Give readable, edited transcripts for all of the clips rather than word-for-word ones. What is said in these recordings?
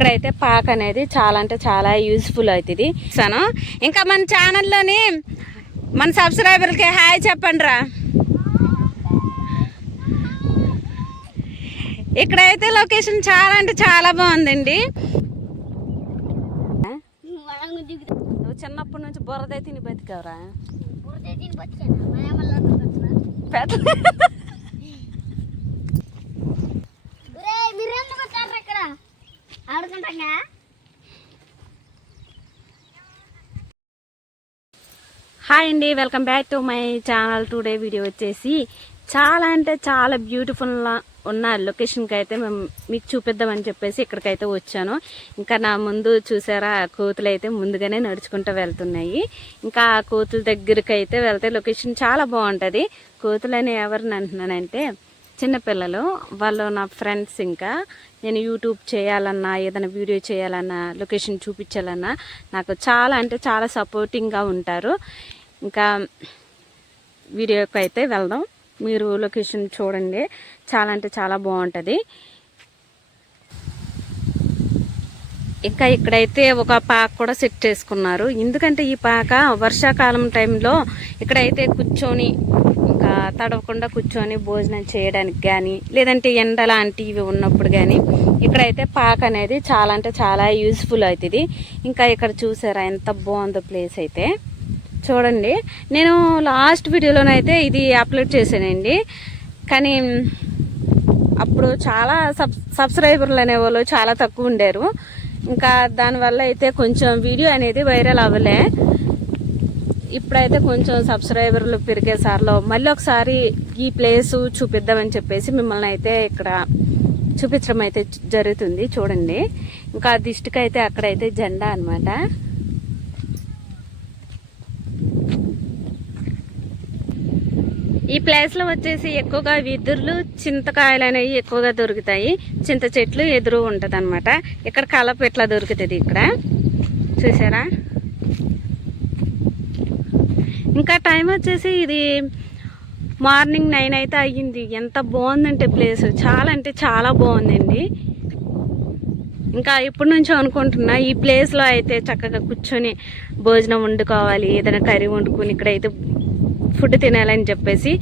ఇక్కడైతే పాక్ అనేది చాలా అంటే చాలా యూజ్ఫుల్ అవుతుంది. ఇంకా మన ఛానల్లోని మన సబ్స్క్రైబర్కి హాయ్ చెప్పండి రా. ఇక్కడైతే లొకేషన్ చాలా అంటే చాలా బాగుందండి. నువ్వు చిన్నప్పటి నుంచి బురద తిని బతికావురా. హాయ్ అండి, welcome back to my channel. Today video వచ్చేసి చాలా అంటే చాలా బ్యూటిఫుల్ ఉన్న లొకేషన్కి అయితే మేము మీకు చూపిద్దామని చెప్పేసి ఇక్కడికైతే వచ్చాను. ఇంకా నా ముందు చూసారా కోతులు అయితే ముందుగానే నడుచుకుంటూ వెళ్తున్నాయి. ఇంకా ఆ కోతుల దగ్గరికి అయితే వెళ్తే లొకేషన్ చాలా బాగుంటుంది. కోతులని ఎవరిని అంటున్నానంటే చిన్నపిల్లలు, వాళ్ళు నా ఫ్రెండ్స్. ఇంకా నేను యూట్యూబ్ చేయాలన్నా ఏదైనా వీడియో చేయాలన్నా లొకేషన్ చూపించాలన్నా నాకు చాలా అంటే చాలా సపోర్టింగ్గా ఉంటారు. ఇంకా వీడియోకి అయితే వెళ్దాం. మీరు లొకేషన్ చూడండి, చాలా అంటే చాలా బాగుంటుంది. ఇంకా ఇక్కడైతే ఒక పాక కూడా సెట్ చేసుకున్నారు. ఎందుకంటే ఈ పాక వర్షాకాలం టైంలో ఇక్కడైతే కూర్చొని ఇంకా తడవకుండా కూర్చొని భోజనం చేయడానికి కానీ లేదంటే ఎండ లాంటివి ఉన్నప్పుడు కానీ ఇక్కడైతే పాక అనేది చాలా అంటే చాలా యూజ్ఫుల్ అవుతుంది. ఇంకా ఇక్కడ చూసారా ఎంత బాగుందో ప్లేస్ అయితే చూడండి. నేను లాస్ట్ వీడియోలోనైతే ఇది అప్లోడ్ చేశానండి, కానీ అప్పుడు చాలా సబ్స్క్రైబర్లు అనేవాళ్ళు చాలా తక్కువ ఉండారు. ఇంకా దానివల్ల అయితే కొంచెం వీడియో అనేది వైరల్ అవ్వలే. ఇప్పుడైతే కొంచెం సబ్స్క్రైబర్లు పెరిగేసారిలో మళ్ళీ ఒకసారి ఈ ప్లేసు చూపిద్దామని చెప్పేసి మిమ్మల్ని అయితే ఇక్కడ చూపించడం అయితే జరుగుతుంది. చూడండి, ఇంకా దిష్టికి అయితే అక్కడైతే జెండా అనమాట. ఈ ప్లేస్లో వచ్చేసి ఎక్కువగా వెదురులు చింతకాయలు అనేవి ఎక్కువగా దొరుకుతాయి. చింత చెట్లు ఎదురు ఉంటుంది అనమాట. ఇక్కడ కలప ఎట్లా దొరుకుతుంది ఇక్కడ చూసారా. ఇంకా టైం వచ్చేసి ఇది మార్నింగ్ 9 అయితే అయ్యింది. ఎంత బాగుందంటే ప్లేస్ చాలా అంటే చాలా బాగుందండి. ఇంకా ఇప్పటి నుంచో అనుకుంటున్నా ఈ ప్లేస్లో అయితే చక్కగా కూర్చొని భోజనం వండుకోవాలి, ఏదైనా కర్రీ వండుకొని ఇక్కడైతే ఫుడ్ తినాలని చెప్పేసి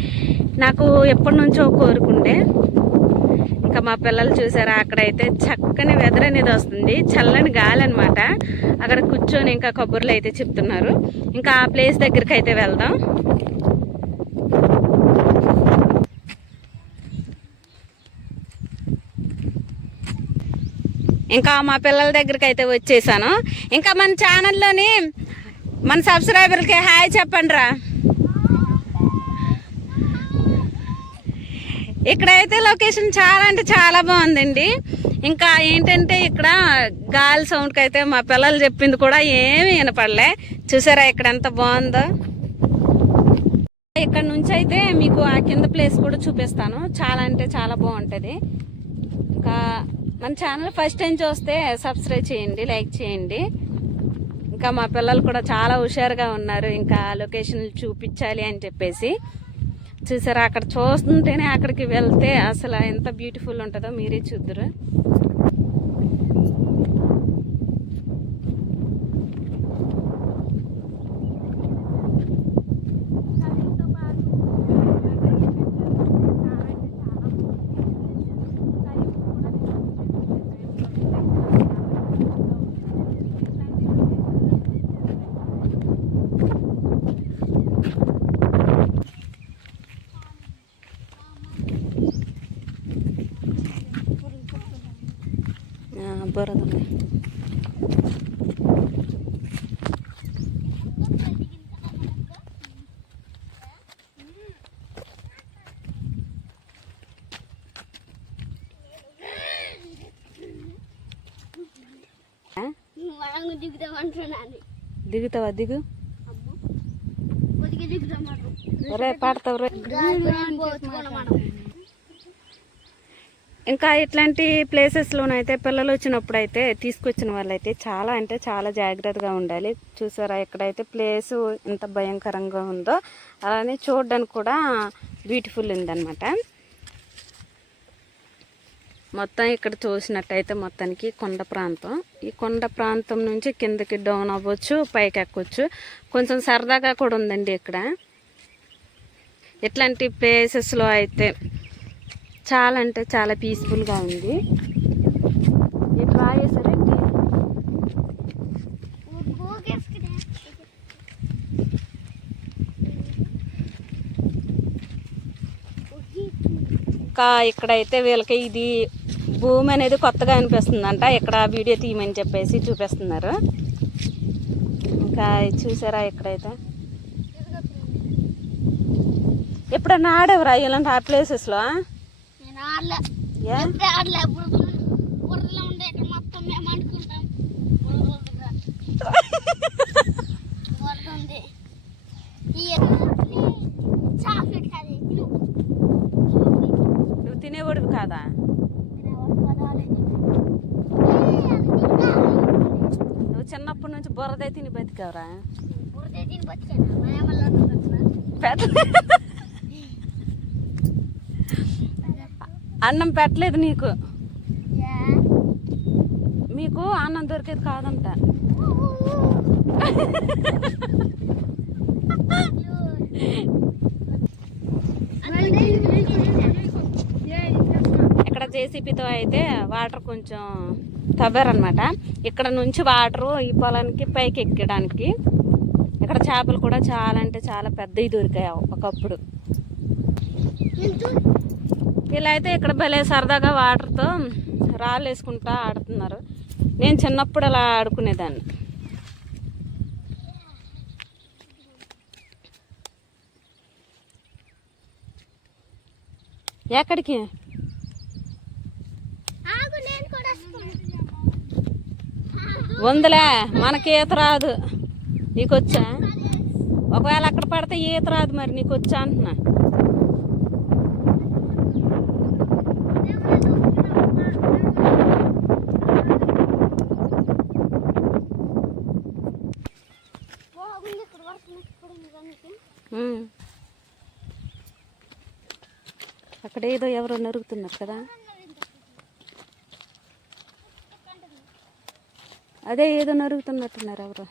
నాకు ఎప్పటి నుంచో కోరుకుండే. ఇంకా మా పిల్లలు చూసారా అక్కడైతే చక్కని వెదర్ అనేది వస్తుంది, చల్లని గాలి అనమాట. అక్కడ కూర్చొని ఇంకా కబుర్లు అయితే చెప్తున్నారు. ఇంకా ఆ ప్లేస్ దగ్గరికి అయితే వెళ్దాం. ఇంకా మా పిల్లల దగ్గరికి అయితే వచ్చేసాను. ఇంకా మన ఛానల్లోని మన సబ్స్క్రైబర్కి హాయ్ చెప్పండి రా. ఇక్కడైతే లొకేషన్ చాలా అంటే చాలా బాగుందండి. ఇంకా ఏంటంటే ఇక్కడ గాలి సౌండ్కి అయితే మా పిల్లలు చెప్పింది కూడా ఏమీ వినపడలే. చూసారా ఇక్కడ ఎంత బాగుందో. ఇక్కడ నుంచి అయితే మీకు ఆ కింద ప్లేస్ కూడా చూపిస్తాను. చాలా అంటే చాలా బాగుంటుంది. ఇంకా మన ఛానల్ ఫస్ట్ టైం చూస్తే సబ్స్క్రైబ్ చేయండి, లైక్ చేయండి. ఇంకా మా పిల్లలు కూడా చాలా హుషారుగా ఉన్నారు. ఇంకా లొకేషన్లు చూపించాలి అని చెప్పేసి చూసారా. అక్కడ చూస్తుంటేనే అక్కడికి వెళ్తే అసలు ఎంత బ్యూటిఫుల్ ఉంటుందో మీరే చూద్దరు. బురద దిగుతావా? దిగు రే, పాడతావు రే. ఇంకా ఇట్లాంటి ప్లేసెస్లోనైతే పిల్లలు వచ్చినప్పుడు అయితే తీసుకొచ్చిన వాళ్ళైతే చాలా అంటే చాలా జాగ్రత్తగా ఉండాలి. చూసారా ఎక్కడైతే ప్లేసు ఎంత భయంకరంగా ఉందో అలానే చూడడానికి కూడా బ్యూటిఫుల్ ఉందన్నమాట. మొత్తం ఇక్కడ చూసినట్టయితే మొత్తానికి కొండ ప్రాంతం. ఈ కొండ ప్రాంతం నుంచి కిందకి డౌన్ అవ్వచ్చు, పైకి ఎక్కొచ్చు. కొంచెం సరదాగా కూడా ఉందండి ఇక్కడ. ఇట్లాంటి ప్లేసెస్లో అయితే చాలా అంటే చాలా పీస్ఫుల్గా ఉంది. ఇటు రాయేసరండి. ఇంకా ఇక్కడైతే వీళ్ళకి ఇది భూమి అనేది కొత్తగా అనిపిస్తుందంట. ఇక్కడ వీడియో తీయమని చెప్పేసి చూపిస్తున్నారు. ఇంకా చూసారా ఇక్కడైతే ఎప్పుడన్నా ఆడేవరా ఇలాంటి ఆ ప్లేసెస్లో? నువ్వు తినేవాడివి కాదా? నువ్వు చిన్నప్పటి నుంచి బురదే తిని బతికావరా? అన్నం పెట్టలేదు నీకు? మీకు అన్నం దొరికేది కాదంట. ఇక్కడ జేసీబీతో అయితే వాటర్ కొంచెం తవ్వారనమాట. ఇక్కడ నుంచి వాటరు ఈ పొలానికి పైకి ఎక్కడానికి. ఇక్కడ చేపలు కూడా చాలా అంటే చాలా పెద్దవి దొరికాయి ఒకప్పుడు. ఇలా అయితే ఇక్కడ భలే సరదాగా వాటర్తో రాళ్ళు వేసుకుంటా ఆడుతున్నారు. నేను చిన్నప్పుడు అలా ఆడుకునేదాన్ని. ఎక్కడికి? ఉందిలే, మనకి ఈత రాదు. నీకు వచ్చా? ఒకవేళ అక్కడ పడితే ఈత రాదు, మరి నీకు వచ్చా అంటున్నా. అక్కడ ఏదో ఎవరో నరుగుతున్నారు కదా, అదే ఏదో నరుగుతున్నట్టున్నారు ఎవరో.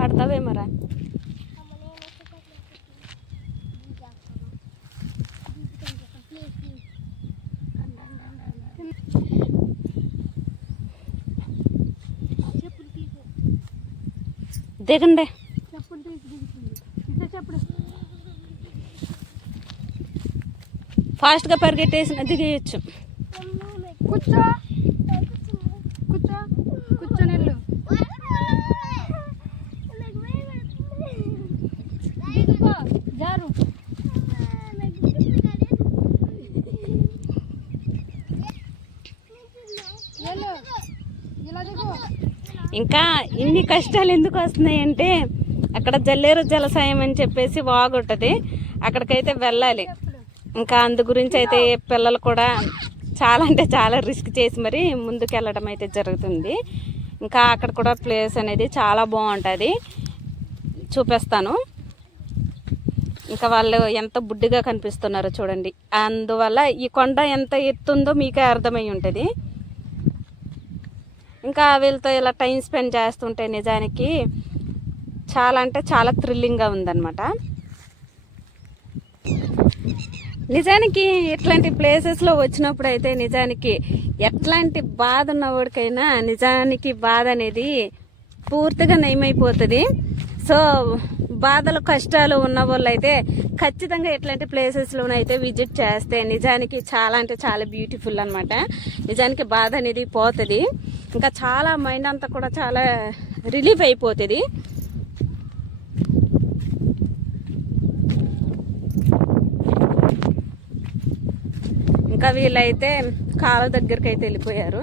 పడతావేమరా? దిగండి. ఫాస్ట్గా పరిగెట్టేసిన దిగేయచ్చు. కూర్చో కూర్చో కూర్చొని జారు. ఇంకా ఇన్ని కష్టాలు ఎందుకు వస్తున్నాయంటే అక్కడ జల్లేరు జలసాయం అని చెప్పేసి వాగుంటుంది, అక్కడికైతే వెళ్ళాలి. ఇంకా అందు గురించి అయితే పిల్లలు కూడా చాలా అంటే చాలా రిస్క్ చేసి మరి ముందుకు వెళ్ళడం అయితే జరుగుతుంది. ఇంకా అక్కడ కూడా ప్లేస్ అనేది చాలా బాగుంటుంది, చూపిస్తాను. ఇంకా వాళ్ళు ఎంత బుడ్డిగా కనిపిస్తున్నారో చూడండి. అందువల్ల ఈ కొండ ఎంత ఎత్తుందో మీకే అర్థమై ఉంటుంది. ఇంకా వీళ్ళతో ఇలా టైం స్పెండ్ చేస్తుంటే నిజానికి చాలా అంటే చాలా థ్రిల్లింగ్గా ఉందన్నమాట. నిజానికి ఇట్లాంటి ప్లేసెస్లో వచ్చినప్పుడు అయితే నిజానికి ఎట్లాంటి బాధ ఉన్నవాడికైనా నిజానికి బాధ అనేది పూర్తిగా నయమైపోతుంది. సో బాధలు కష్టాలు ఉన్న వాళ్ళు అయితే ఖచ్చితంగా ఇట్లాంటి ప్లేసెస్లోనైతే విజిట్ చేస్తే నిజానికి చాలా అంటే చాలా బ్యూటిఫుల్ అనమాట. నిజానికి బాధ అనేది పోతుంది. ఇంకా చాలా మైండ్ అంతా కూడా చాలా రిలీఫ్ అయిపోతుంది. ఇంకా వీళ్ళైతే కాలువ దగ్గరికి అయితే వెళ్ళిపోయారు.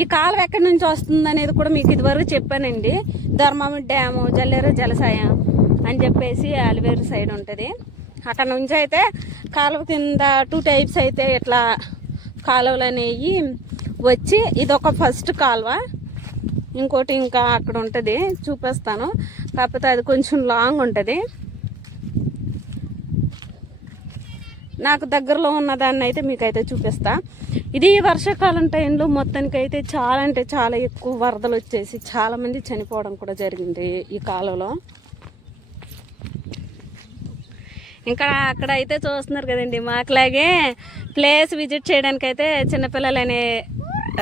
ఈ కాలువ ఎక్కడి నుంచి వస్తుంది అనేది కూడా మీకు ఇదివరకు చెప్పానండి. ధర్మం డ్యాము, జల్లేరు జలసాయం అని చెప్పేసి అలివేరు సైడ్ ఉంటుంది. అక్కడ నుంచి అయితే కాలువ కింద 2 టైప్స్ అయితే ఇట్లా కాలువలు అనేవి వచ్చి ఇదొక ఫస్ట్ కాలువ, ఇంకోటి ఇంకా అక్కడ ఉంటుంది చూపిస్తాను, కాకపోతే అది కొంచెం లాంగ్ ఉంటుంది. నాకు దగ్గరలో ఉన్నదాన్ని అయితే మీకైతే చూపిస్తా. ఇది వర్షాకాలం టైంలో మొత్తానికైతే చాలా అంటే చాలా ఎక్కువ వరదలు వచ్చేసి చాలామంది చనిపోవడం కూడా జరిగింది ఈ కాలంలో. ఇంకా అక్కడ అయితే చూస్తున్నారు కదండి, మాకులాగే ప్లేస్ విజిట్ చేయడానికి అయితే చిన్నపిల్లలని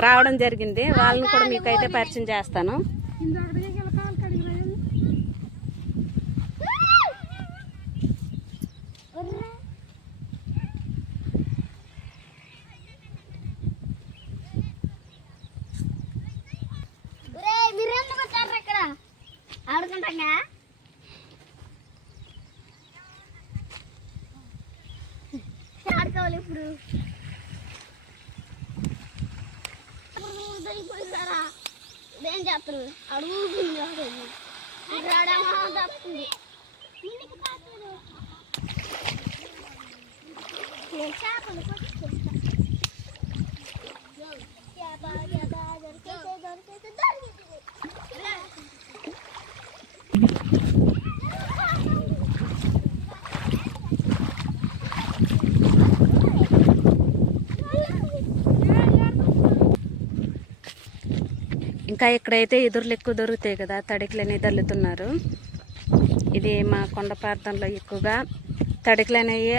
రావడం జరిగింది. వాళ్ళని కూడా మీకైతే పరిచయం చేస్తాను. ఆడుకుంటాగా ఆడుకోవాలి ఇప్పుడు. ఏం చేస్తారు అడుగుతుంది తప్పుతుంది. చేపలు ఇంకా ఇక్కడైతే ఎదురులు ఎక్కువ దొరుకుతాయి కదా, తడికలని తల్లుతున్నారు. ఇది మా కొండ ప్రాంతంలో ఎక్కువగా తడికలు అనేవి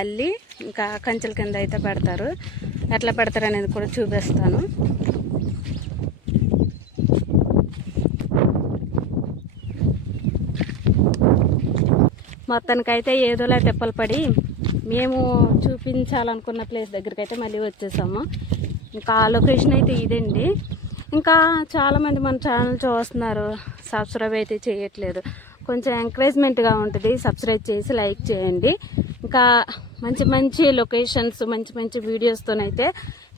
అల్లి ఇంకా కంచెల కింద అయితే పెడతారు. ఎట్లా పెడతారు అనేది కూడా చూపిస్తాను. మొత్తానికైతే ఏదోలా తిప్పలు పడి మేము చూపించాలనుకున్న ప్లేస్ దగ్గరికి అయితే మళ్ళీ వచ్చేసాము. ఇంకా లొకేషన్ అయితే ఇదండి. ఇంకా చాలామంది మన ఛానల్ చూస్తున్నారు, సబ్స్క్రైబ్ అయితే చేయట్లేదు. కొంచెం ఎంకరేజ్మెంట్గా ఉంటుంది, సబ్స్క్రైబ్ చేసి లైక్ చేయండి. ఇంకా మంచి మంచి లొకేషన్స్ మంచి మంచి వీడియోస్తోనైతే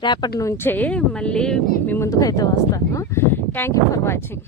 రేపటి నుంచి మళ్ళీ మీ ముందుకైతే వస్తాను. Thank you for watching.